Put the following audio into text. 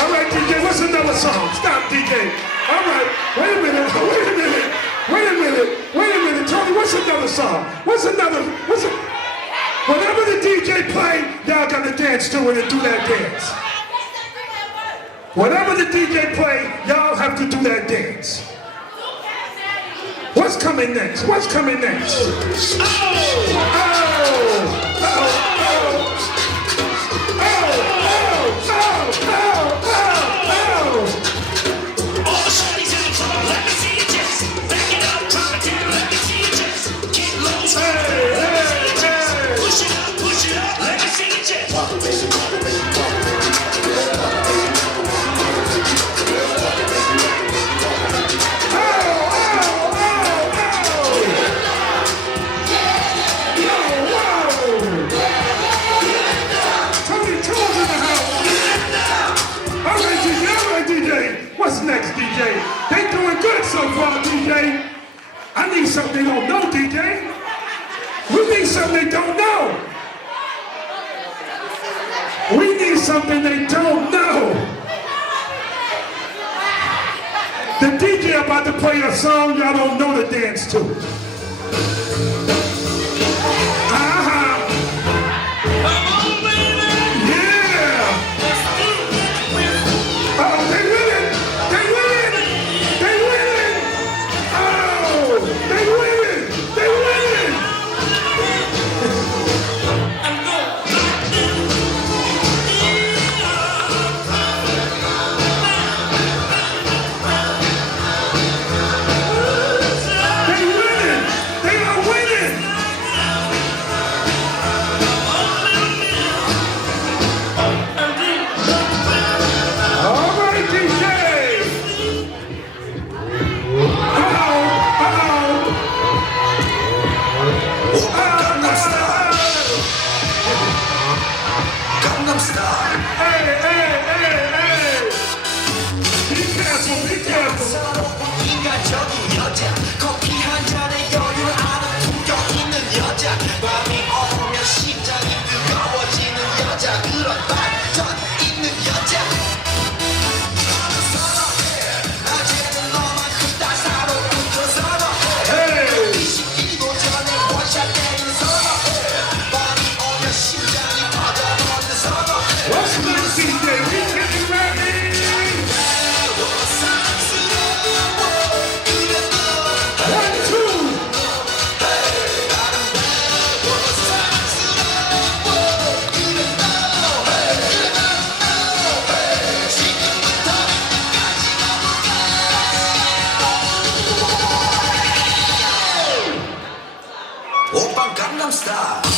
All right, DJ, what's another song? Stop, DJ. All right, wait a minute. Tony, what's another song? Whatever the DJ play, y'all gotta dance to it and do that dance. Whatever the DJ play, y'all have to do that dance. What's coming next? Oh! All the shorties in the club, let me see you just back it up, drop it down, let me see you just get low, push it up, let me see you just. What's next, DJ? They doing good so far, DJ. I need something they don't know, DJ. We need something they don't know. We need something they don't know. The DJ about to play a song y'all don't know to dance to. 인간적인 여자 커피 한 잔에 여유를 아는 품격 있는 여자 밤이 오면 심장이 뜨거워지는 여자 그런 반전 있는 여자 나는 사랑해 낮에는 너만큼 따사로운 그 사랑해 21도 전에 원샷 때린 사랑해 밤이 오면 심장이 터져버리는 사랑해 What's next, DJ? We getting ready. 오빤 강남스타일